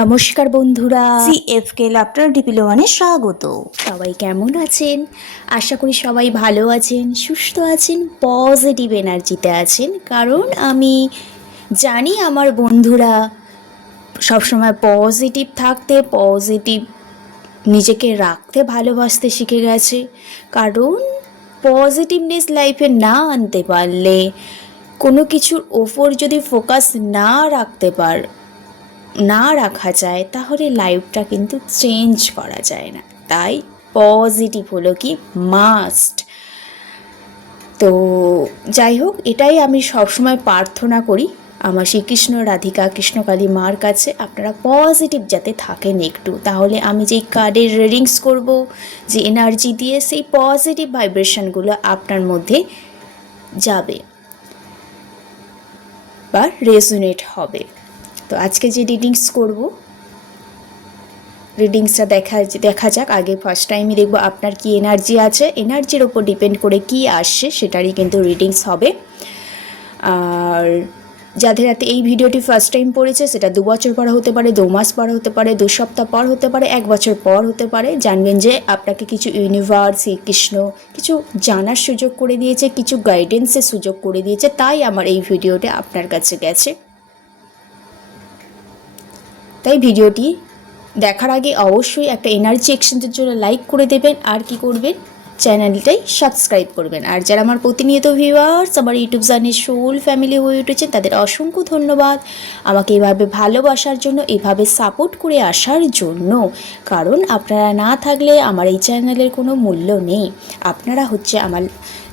নমস্কার বন্ধুরা, CFK laughter ডিপিলো ওয়ানে স্বাগত। সবাই কেমন আছেন? আশা করি সবাই ভালো আছেন, সুস্থ আছেন, পজিটিভ এনার্জিতে আছেন। কারণ আমি জানি আমার বন্ধুরা সবসময় পজিটিভ থাকতে, পজিটিভ নিজেকে রাখতে ভালোবাসতে শিখে গেছে। কারণ পজিটিভনেস লাইফে না আনতে পারলে, কোনো কিছুর ওপর যদি ফোকাস না রাখা যায়, তাহলে লাইফটা কিন্তু চেঞ্জ করা যায় না। তাই পজিটিভ হলো কি মাস্ট। তো যাই হোক, এটাই আমি সবসময় প্রার্থনা করি আমার শ্রীকৃষ্ণ রাধিকা কৃষ্ণকালী মার কাছে, আপনারা পজিটিভ যাতে থাকেন একটু। তাহলে আমি যেই কার্ডের রিডিংস করব, যে এনার্জি দিয়ে, সেই পজিটিভ ভাইব্রেশনগুলো আপনার মধ্যে যাবে বা রেজোনেট হবে। তো আজকে যে রিডিংস করব, রিডিংসটা দেখা যাক। আগে ফার্স্ট টাইমই দেখব আপনার কি এনার্জি আছে, এনার্জির ওপর ডিপেন্ড করে কি আসছে সেটারই কিন্তু রিডিংস হবে। আর যাদের হাতে এই ভিডিওটি ফার্স্ট টাইম পড়েছে, সেটা 2 বছর পর হতে পারে, 2 মাস পর হতে পারে, 2 সপ্তাহ পর হতে পারে, 1 বছর পর হতে পারে। জানবেন যে আপনাকে কিছু ইউনিভার্স, শ্রীকৃষ্ণ কিছু জানার সুযোগ করে দিয়েছে, কিছু গাইডেন্সের সুযোগ করে দিয়েছে, তাই আমার এই ভিডিওটা আপনার কাছে গেছে। তাই ভিডিওটি দেখার আগে অবশ্যই একটা এনার্জি এক্সচেঞ্জের জন্য লাইক করে দেবেন, আর কি করবেন, চ্যানেলটাই সাবস্ক্রাইব করবেন। আর যারা আমার প্রতিনিয়ত ভিউয়ার্স, আমার ইউটিউব চ্যানেল সোল ফ্যামিলি হয়ে উঠেছেন, তাদের অসংখ্য ধন্যবাদ আমাকে এইভাবে ভালোবাসার জন্য, এইভাবে সাপোর্ট করে আসার জন্য। কারণ আপনারা না থাকলে আমার এই চ্যানেলের কোনো মূল্য নেই। আপনারা হচ্ছে আমার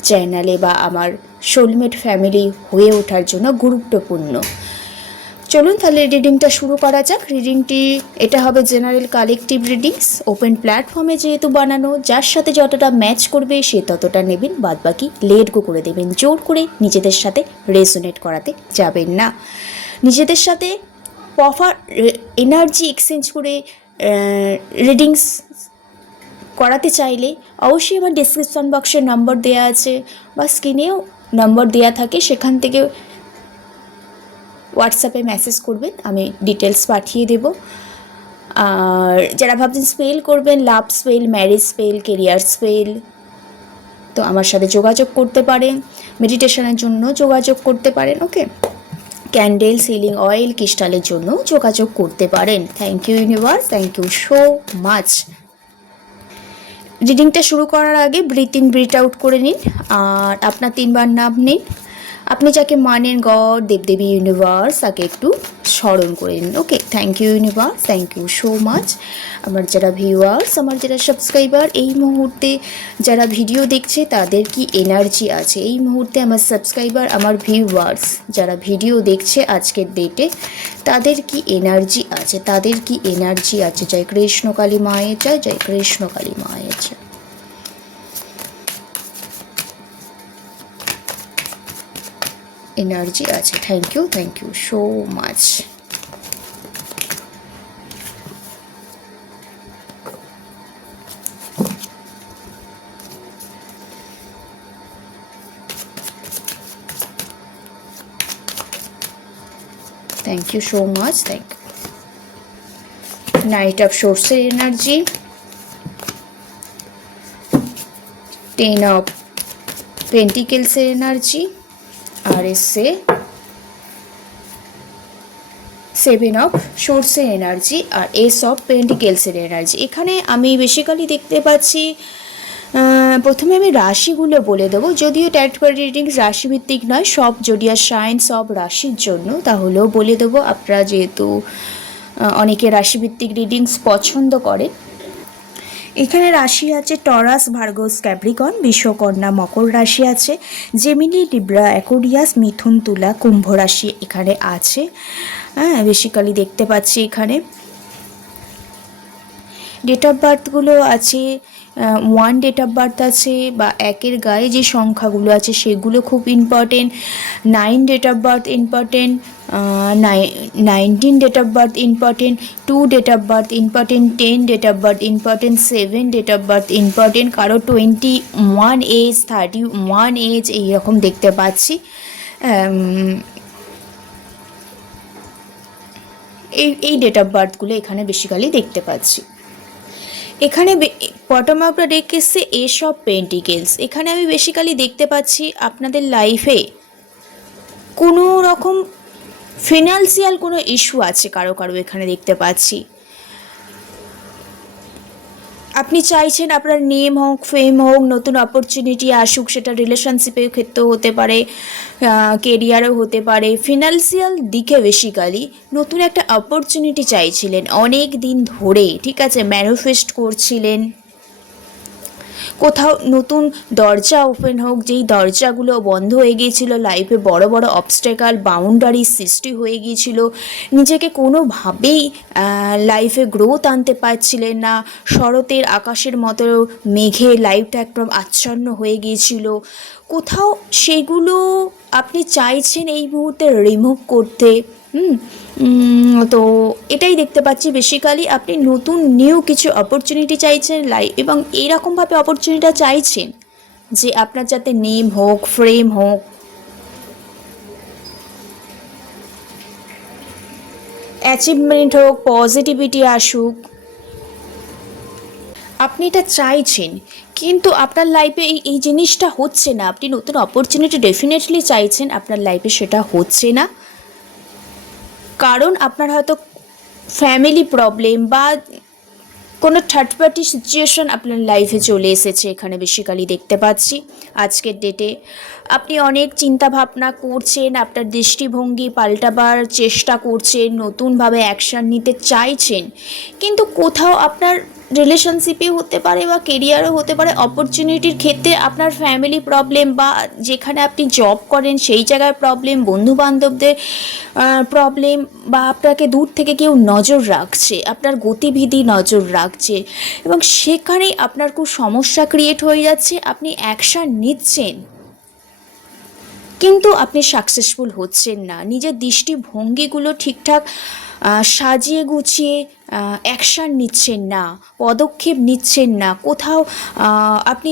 চ্যানেলে বা আমার সোলমেট ফ্যামিলি হয়ে ওঠার জন্য গুরুত্বপূর্ণ। চলুন তাহলে রিডিংটা শুরু করা যাক। রিডিংটি এটা হবে জেনারেল কালেকটিভ রিডিংস, ওপেন প্ল্যাটফর্মে যেহেতু বানানো, যার সাথে যতটা ম্যাচ করবে সে ততটা নেবেন, বাদবাকি লেট গো করে দেবেন। জোর করে নিজেদের সাথে রেজোনেট করাতে যাবেন না। নিজেদের সাথে প্রপার এনার্জি এক্সচেঞ্জ করে রিডিংস করাতে চাইলে অবশ্যই আমার ডিসক্রিপশন বক্সে নম্বর দেওয়া আছে বা স্ক্রিনেও নম্বর দেওয়া থাকে, সেখান থেকে হোয়াটসঅ্যাপে মেসেজ করবেন, আমি ডিটেলস পাঠিয়ে দেব। আর যারা ভাবছেন স্পেল করবেন, love spell, marriage spell, career spell, তো আমার সাথে যোগাযোগ করতে পারেন। মেডিটেশনের জন্য যোগাযোগ করতে পারেন। ওকে, ক্যান্ডেল, সিলিং অয়েল, ক্রিস্টালের জন্য যোগাযোগ করতে পারেন। Thank you universe, thank you so much. রিডিংটা শুরু করার আগে ব্রিথ ইন ব্রিথ আউট করে নিন, আর আপনার 3 বার নাম নিন। আপনি যাকে মানেন, গড, দেবদেবী, ইউনিভার্স, তাকে একটু স্মরণ করে নিন। Okay, thank you universe, thank you so much. আমার যারা ভিউয়ার্স, আমার যারা সাবস্ক্রাইবার, এই মুহূর্তে যারা ভিডিও দেখছে তাদের কি এনার্জি আছে, এই মুহূর্তে আমার সাবস্ক্রাইবার, আমার ভিউয়ার্স যারা ভিডিও দেখছে আজকের ডেটে, তাদের কি এনার্জি আছে, তাদের কি এনার্জি আছে। জয় কৃষ্ণ কালী মায়ের জয়, জয় কৃষ্ণ কালী মায়ের জয়। এনার্জি আছে, thank you so much. Thank you so much, thank you. Knight of সোর্সের এনার্জি, 10 অফ পেন্টিকেলসের এনার্জি, আর এসে 7 অফ সোর্সের এনার্জি, আর এস অফ পেন্টিকেলসের এনার্জি। এখানে আমি বেসিক্যালি দেখতে পাচ্ছি, প্রথমে আমি রাশিগুলো বলে দেবো, যদিও ট্যারট কার্ড রিডিংস রাশিভিত্তিক নয়, সব জোডিয়াক সাইন, সব রাশির জন্য, তাহলেও বলে দেবো। আপনারা যেহেতু অনেকে রাশিভিত্তিক রিডিংস পছন্দ করে, এখানে রাশি আছে টরাস, ভার্গস, ক্যাপ্রিকন, বিশ্বকন্যা, মকর রাশি আছে, জেমিনি, লিব্রা, অ্যাকোরিয়াস, মিথুন, তুলা, কুম্ভ রাশি এখানে আছে। হ্যাঁ, বেসিক্যালি দেখতে পাচ্ছি এখানে ডেট অফ বার্থগুলো আছে। 1 ডেট অফ বার্থ আছে, বা 1-এর গায়ে যে সংখ্যাগুলো আছে সেগুলো খুব important. 9 date of birth important, 19 date of birth important, 2 date of birth important, 10 date of birth important, 7 date of birth important, কারো 21 এজ, 31 এজ এইরকম দেখতে পাচ্ছি। এই ডেট অফ বার্থগুলো এখানে বেসিক্যালি দেখতে পাচ্ছি। এখানে বটম আপটা ডেক এসছে এস অফ পেন্টিকেলস। এখানে আমি বেসিক্যালি দেখতে পাচ্ছি আপনাদের লাইফে কোনো রকম ফিনান্সিয়াল কোনো ইস্যু আছে কারো কারো, এখানে দেখতে পাচ্ছি। আপনি চাইছেন আপনার নেম হোক, ফেম হোক, নতুন অপরচুনিটি আসুক, সেটা রিলেশনশিপের ক্ষেত্রেও হতে পারে, কেরিয়ারও হতে পারে। ফিনান্সিয়াল দিকে বেসিক্যালি নতুন একটা অপরচুনিটি চাইছিলেন অনেক দিন ধরে, ঠিক আছে, ম্যানিফেস্ট করছিলেন। কোথাও নতুন দরজা ওপেন হোক, যেই দরজাগুলো বন্ধ হয়ে গিয়েছিল, লাইফে বড় বড় অবস্টেকাল বাউন্ডারি সৃষ্টি হয়ে গিয়েছিল, নিজেকে কোনোভাবেই লাইফে গ্রোথ আনতে পারছিলেন না, শরতের আকাশের মতো মেঘে লাইফটা একদম আচ্ছন্ন হয়ে গিয়েছিল, কোথাও সেগুলো আপনি চাইছেন এই মুহূর্তে রিমুভ করতে। তো এটাই দেখতে পাচ্ছি বেসিক্যালি আপনি নতুন নিউ কিছু অপরচুনিটি চাইছেন লাইফ, এবং এইরকমভাবে অপরচুনিটিটা চাইছেন যে আপনার যাতে নেম হোক, ফ্রেম হোক, অ্যাচিভমেন্ট হোক, পজিটিভিটি আসুক, আপনি এটা চাইছেন। কিন্তু আপনার লাইফে এই জিনিসটা হচ্ছে না। আপনি নতুন অপরচুনিটি ডেফিনেটলি চাইছেন, আপনার লাইফে সেটা হচ্ছে না, কারণ আপনার হয়তো ফ্যামিলি প্রবলেম বা কোনো থার্ড পার্টি সিচুয়েশন আপনার লাইফে চলে এসেছে। এখানে বেসিক্যালি দেখতে পাচ্ছি আজকের ডেটে আপনি অনেক চিন্তা ভাবনা করছেন, আপনার দৃষ্টিভঙ্গি পাল্টাবার চেষ্টা করছেন, নতুনভাবে অ্যাকশান নিতে চাইছেন, কিন্তু কোথাও আপনার রিলেশনশিপে হতে পারে বা কেরিয়ারও হতে পারে, অপরচুনিটির ক্ষেত্রে আপনার ফ্যামিলি প্রবলেম বা যেখানে আপনি জব করেন সেই জায়গায় প্রবলেম, বন্ধুবান্ধবদের প্রবলেম, বা আপনাকে দূর থেকে কেউ নজর রাখছে, আপনার গতিবিধি নজর রাখছে, এবং সেখানেই আপনার খুব সমস্যা ক্রিয়েট হয়ে যাচ্ছে। আপনি অ্যাকশান নিচ্ছেন কিন্তু আপনি সাকসেসফুল হচ্ছেন না, নিজের দৃষ্টিভঙ্গিগুলো ঠিকঠাক সাজিয়ে গুছিয়ে অ্যাকশান নিচ্ছেন না, পদক্ষেপ নিচ্ছেন না, কোথাও আপনি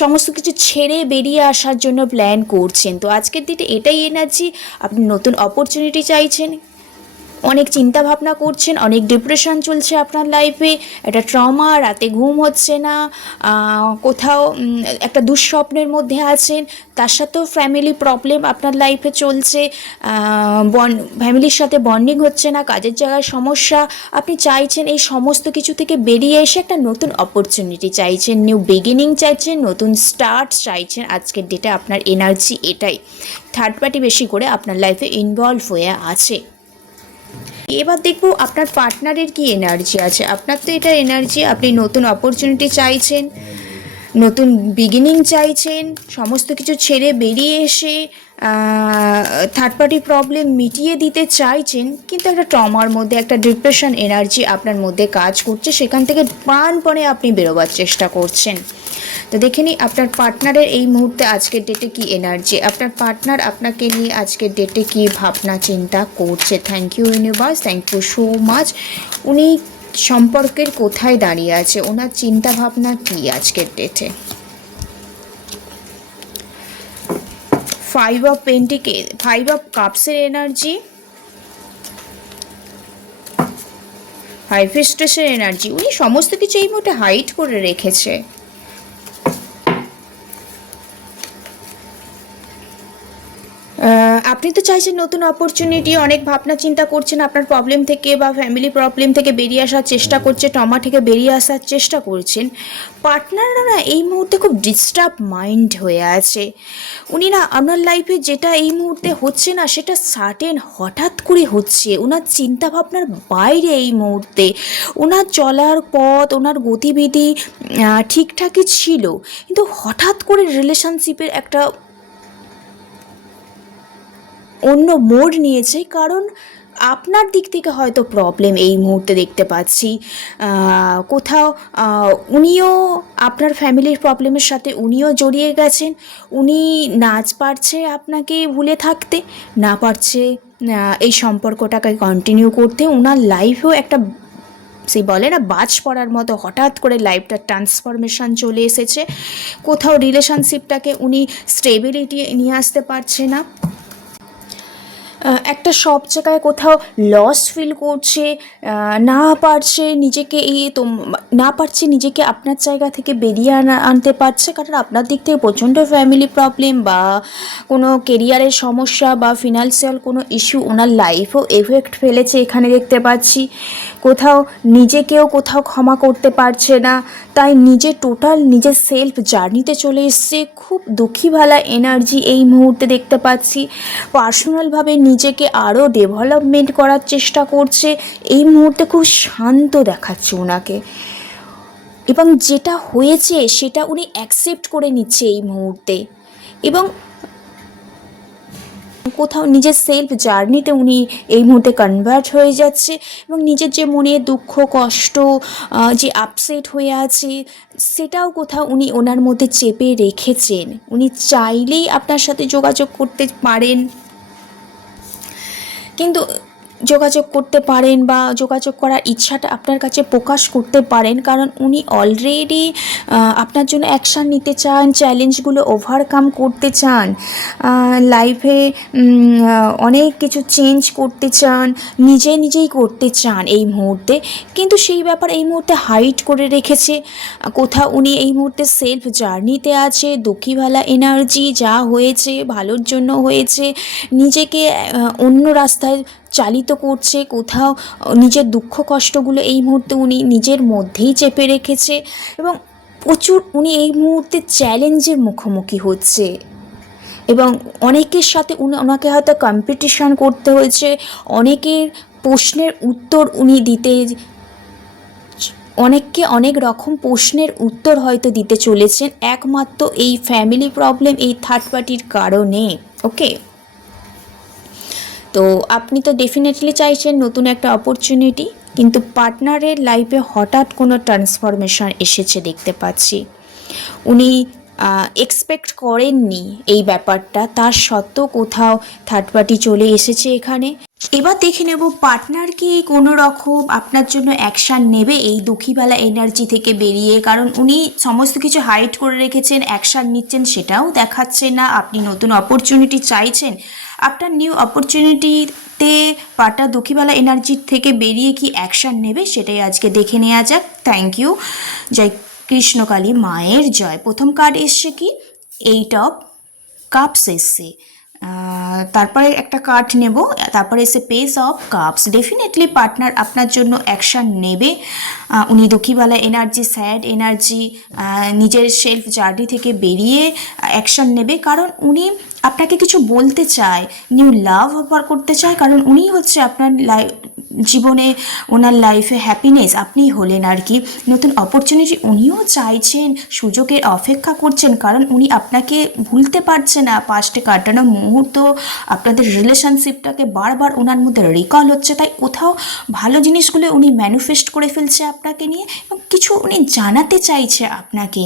সমস্ত কিছু ছেড়ে বেরিয়ে আসার জন্য প্ল্যান করছেন। তো আজকের দিনে এটাই এনার্জি, আপনি নতুন অপরচুনিটি চাইছেন, অনেক চিন্তা ভাবনা করছেন, অনেক ডিপ্রেশন চলছে আপনার লাইফে, একটা ট্রমা, রাতে ঘুম হচ্ছে না, কোথাও একটা দুঃস্বপ্নের মধ্যে আছেন, তার সাথেও ফ্যামিলি প্রবলেম আপনার লাইফে চলছে, ফ্যামিলির সাথে বন্ডিং হচ্ছে না, কাজের জায়গায় সমস্যা। আপনি চাইছেন এই সমস্ত কিছু থেকে বেরিয়ে এসে একটা নতুন অপরচুনিটি চাইছেন, নিউ বিগিনিং চাইছেন, নতুন স্টার্ট চাইছেন। আজকের ডেটে আপনার এনার্জি এটাই। থার্ড পার্টি বেশি করে আপনার লাইফে ইনভলভ হয়ে আছে। এবার দেখব আপনার পার্টনারের কি এনার্জি আছে। আপনার তো এটা এনার্জি, আপনি নতুন অপরচুনিটি চাইছেন, নতুন বিগিনিং চাইছেন, সমস্ত কিছু ছেড়ে বেরিয়ে এসে থার্ড পার্টি প্রবলেম মিটিয়ে দিতে চাইছেন, কিন্তু একটা ট্রমার মধ্যে একটা ডিপ্রেশন এনার্জি আপনার মধ্যে কাজ করছে, সেখান থেকে প্রাণপণে আপনি বেরোবার চেষ্টা করছেন। তো দেখে নিই আপনার পার্টনারের এই মুহূর্তে আজকের ডেটে কি এনার্জি, আপনার পার্টনার আপনাকে নিয়ে আজকের ডেটে কি ভাবনা চিন্তা করছে। Thank you universe, thank you so much. উনি সম্পর্কের কোথায় দাঁড়িয়ে আছে, ওনার চিন্তা ভাবনা কি আজকের ডেটে। 5 অফ কাপসের এনার্জি, 5 স্টেসের এনার্জি। উনি সমস্ত কিছু এই মুহূর্তে হাইড করে রেখেছে। আপনি তো চাইছেন নতুন অপরচুনিটি, অনেক ভাবনা চিন্তা করছেন, আপনার প্রবলেম থেকে বা ফ্যামিলি প্রবলেম থেকে বেরিয়ে আসার চেষ্টা করছে, ট্রমা থেকে বেরিয়ে আসার চেষ্টা করছেন। পার্টনাররা না এই মুহূর্তে খুব ডিস্টার্ব মাইন্ড হয়ে আছে। উনি না আপনার লাইফে যেটা এই মুহূর্তে হচ্ছে না সেটা সার্টেন হঠাৎ করে হচ্ছে, ওনার চিন্তাভাবনার বাইরে এই মুহূর্তে। ওনার চলার পথ, ওনার গতিবিধি ঠিকঠাকই ছিল, কিন্তু হঠাৎ করে রিলেশনশিপের একটা অন্য মোড় নিয়েছে, কারণ আপনার দিক থেকে হয়তো প্রবলেম এই মুহূর্তে দেখতে পাচ্ছি। কোথাও উনিও আপনার ফ্যামিলির প্রবলেমের সাথে উনিও জড়িয়ে গেছেন। উনি নাচ পারছে আপনাকে ভুলে থাকতে, না পারছে এই সম্পর্কটাকে কন্টিনিউ করতে। ওনার লাইফেও একটা সেই বলে না বাজ পড়ার মতো হঠাৎ করে লাইফটা ট্রান্সফরমেশন চলে এসেছে। কোথাও রিলেশনশিপটাকে উনি স্টেবিলিটি নিয়ে আসতে পারছে না। একটা সব জায়গায় কোথাও লস ফিল করছে, না পারছে নিজেকে না পারছে নিজেকে আপনার জায়গা থেকে বেরিয়ে আনতে পারছে, কারণ আপনার দিক থেকে প্রচণ্ড ফ্যামিলি প্রবলেম বা কোনো কেরিয়ারের সমস্যা বা ফিনান্সিয়াল কোনো ইস্যু ওনার লাইফেও এফেক্ট ফেলেছে এখানে দেখতে পাচ্ছি। কোথাও নিজেকেও কোথাও ক্ষমা করতে পারছে না, তাই নিজের সেলফ জার্নিতে চলে এসছে। খুব দুঃখীভালা এনার্জি এই মুহূর্তে দেখতে পাচ্ছি। পার্সোনালভাবে নিজেকে আরও ডেভেলপমেন্ট করার চেষ্টা করছে। এই মুহূর্তে খুব শান্ত দেখাচ্ছে ওনাকে, এবং যেটা হয়েছে সেটা উনি অ্যাকসেপ্ট করে নিচ্ছে এই মুহূর্তে, এবং কোথাও নিজের সেলফ জার্নিতে উনি এই মুহূর্তে কনভার্ট হয়ে যাচ্ছে, এবং নিজের যে মনে দুঃখ কষ্ট যে আপসেট হয়ে আছে সেটাও কোথাও উনি ওনার মধ্যে চেপে রেখেছেন। উনি চাইলেই আপনার সাথে যোগাযোগ করতে পারেন, কিন্তু যোগাযোগ করতে পারেন বা যোগাযোগ করার ইচ্ছাটা আপনার কাছে প্রকাশ করতে পারেন, কারণ উনি অলরেডি আপনার জন্য অ্যাকশান নিতে চান, চ্যালেঞ্জগুলো ওভারকাম করতে চান, লাইফে অনেক কিছু চেঞ্জ করতে চান, নিজেই করতে চান এই মুহূর্তে, কিন্তু সেই ব্যাপার এই মুহূর্তে হাইড করে রেখেছে। কোথাও উনি এই মুহূর্তে সেলফ জার্নিতে আছে। দুঃখীভালা এনার্জি, যা হয়েছে ভালোর জন্য হয়েছে, নিজেকে অন্য রাস্তায় চালিত করছে। কোথাও নিজের দুঃখ কষ্টগুলো এই মুহূর্তে উনি নিজের মধ্যেই চেপে রেখেছে, এবং প্রচুর উনি এই মুহূর্তে চ্যালেঞ্জের মুখোমুখি হচ্ছে, এবং অনেকের সাথে ওনাকে হয়তো কম্পিটিশান করতে হয়েছে। অনেকের প্রশ্নের উত্তর উনি অনেককে অনেক রকম প্রশ্নের উত্তর হয়তো দিতে চলেছেন, একমাত্র এই ফ্যামিলি প্রবলেম, এই থার্ড পার্টির কারণে। ওকে, তো আপনি তো ডেফিনেটলি চাইছেন নতুন একটা অপরচুনিটি, কিন্তু পার্টনারের লাইফে হঠাৎ কোনো ট্রান্সফরমেশন এসেছে দেখতে পাচ্ছি। উনি এক্সপেক্ট করেননি এই ব্যাপারটা, তার সত্ত্বেও কোথাও থার্ড পার্টি চলে এসেছে এখানে। এবার দেখে নেব পার্টনার কি কোনো রকম আপনার জন্য অ্যাকশান নেবে এই দুঃখীবেলা এনার্জি থেকে বেরিয়ে, কারণ উনি সমস্ত কিছু হাইড করে রেখেছেন, অ্যাকশান নিচ্ছেন সেটাও দেখাচ্ছে না। আপনি নতুন অপরচুনিটি চাইছেন, আপনার নিউ অপরচুনিটিতে পার্টনার দুঃখীবেলা এনার্জি থেকে বেরিয়ে কি অ্যাকশান নেবে সেটাই আজকে দেখে নেওয়া যাক। Thank you. জয় কৃষ্ণকালী মায়ের জয়। প্রথম কার্ড এসছে কি, 8 অফ কাপস এসছে, তারপরে একটা কার্ড নেব, তারপরে এসে pace of cups. Definitely partner আপনার জন্য অ্যাকশান নেবে। উনি দুঃখীবেলা এনার্জি, স্যাড এনার্জি, নিজের সেলফ জার্নি থেকে বেরিয়ে অ্যাকশান নেবে, কারণ উনি আপনাকে কিছু বলতে চায়, নিউ লাভ অফার করতে চায়, কারণ উনি হচ্ছে আপনার জীবনে, ওনার লাইফে হ্যাপিনেস আপনিই হলেন আর কি। নতুন অপরচুনিটি উনিও চাইছেন, সুযোগের অপেক্ষা করছেন, কারণ উনি আপনাকে ভুলতে পারছে না। পাস্টে কাটানো মুহূর্ত, আপনাদের রিলেশনশিপটাকে বারবার ওনার মধ্যে রিকল হচ্ছে, তাই কোথাও ভালো জিনিসগুলো উনি ম্যানিফেস্ট করে ফেলছে আপনাকে নিয়ে, এবং কিছু উনি জানাতে চাইছে আপনাকে।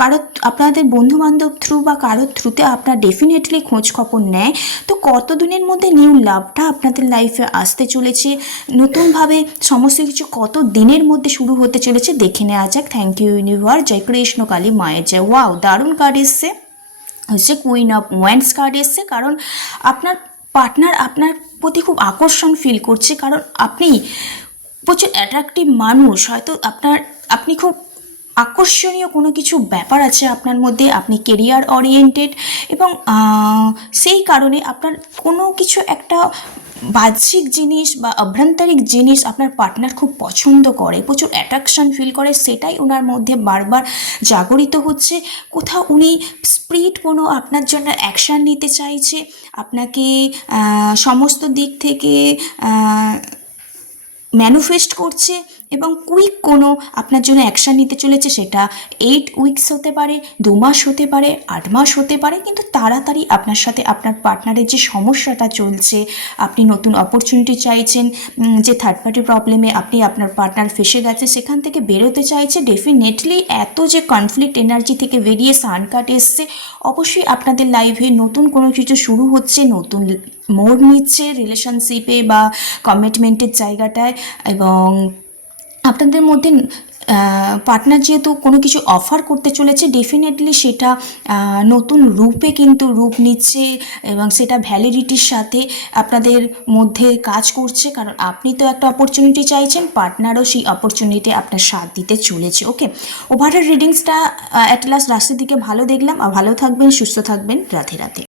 কারো আপনাদের বন্ধুবান্ধব থ্রু বা কারোর থ্রুতে আপনার ডেফিনেটলি খোঁজ খবর নেয়। তো কত দিনের মধ্যে নিউ লাভটা আপনাদের লাইফে আসতে চলেছে, নতুনভাবে সমস্ত কিছু কত দিনের মধ্যে শুরু হতে চলেছে দেখে নেওয়া যাক। Thank you universe. জয় কৃষ্ণ কালী মায়ের জয়। ওয়াও, দারুণ কার্ড এসছে, হচ্ছে কুইন অফ ওয়ান্ডস কার্ড এসছে, কারণ আপনার পার্টনার আপনার প্রতি খুব আকর্ষণ ফিল করছে, কারণ আপনি প্রচুর অ্যাট্রাকটিভ মানুষ, হয়তো আপনি খুব আকর্ষণীয় কোনো কিছু ব্যাপার আছে আপনার মধ্যে, আপনি কেরিয়ার ওরিয়েন্টেড, এবং সেই কারণে আপনার কোনো কিছু একটা বাহ্যিক জিনিস বা আভ্যন্তরিক জিনিস আপনার পার্টনার খুব পছন্দ করে, প্রচুর অ্যাট্রাকশন ফিল করে, সেটাই ওনার মধ্যে বারবার জাগরিত হচ্ছে। কোথাও উনি স্পিরিট কোনো আপনার জন্য অ্যাকশান নিতে চাইছে, আপনাকে সমস্ত দিক থেকে ম্যানিফেস্ট করছে, এবং কুইক কোনো আপনার জন্য অ্যাকশান নিতে চলেছে। সেটা 8 উইকস হতে পারে, 2 মাস হতে পারে, 8 মাস হতে পারে, কিন্তু তাড়াতাড়ি আপনার সাথে আপনার পার্টনারের যে সমস্যাটা চলছে, আপনি নতুন অপরচুনিটি চাইছেন, যে থার্ড পার্টি প্রবলেমে আপনি আপনার পার্টনার ফেসে গেছে সেখান থেকে বেরোতে চাইছে, ডেফিনেটলি এত যে কনফ্লিক্ট এনার্জি থেকে বেরিয়ে সান কাট এসছে, অবশ্যই আপনাদের লাইফে নতুন কোনো কিছু শুরু হচ্ছে, নতুন মোড় নিচ্ছে রিলেশনশিপে বা কমিটমেন্টের জায়গাটায়, এবং আপনাদের মধ্যে পার্টনার যেহেতু কোনো কিছু অফার করতে চলেছে, ডেফিনেটলি সেটা নতুন রূপে কিন্তু রূপ নিচ্ছে এবং সেটা ভ্যালিডিটির সাথে আপনাদের মধ্যে কাজ করছে, কারণ আপনি তো একটা অপরচুনিটি চাইছেন, পার্টনারও সেই অপরচুনিটি আপনার সাথ দিতে চলেছে। ওকে, ওভারঅল রিডিংসটা অ্যাট লাস্ট রাশির দিকে ভালো দেখলাম। আর ভালো থাকবেন, সুস্থ থাকবেন, রাধে রাধে।